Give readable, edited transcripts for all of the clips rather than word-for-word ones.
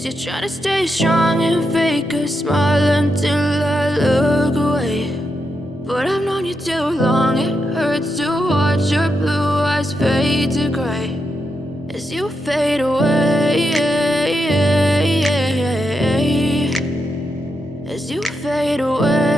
Guess you're trying to stay strong and fake a smile until I look away. But I've known you too long, it hurts to watch your blue eyes fade to gray as you fade away, as you fade away.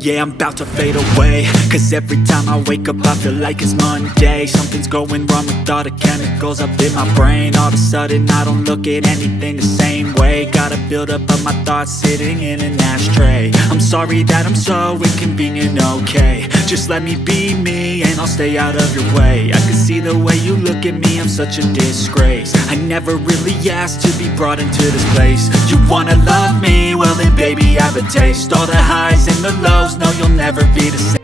Yeah, I'm about to fade away, cause every time I wake up I feel like it's Monday. Something's going wrong with all the chemicals up in my brain. All of a sudden I don't look at anything the same way. Gotta build up of my thoughts sitting in an ashtray. I'm sorry that I'm so inconvenient, okay. Just let me be me and I'll stay out of your way. I can see the way you look at me, I'm such a disgrace. I never really asked to be brought into this place. You wanna love me? Well then baby have a taste. All the highs and the lows, no, you'll never be the same.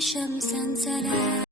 شمسا سلام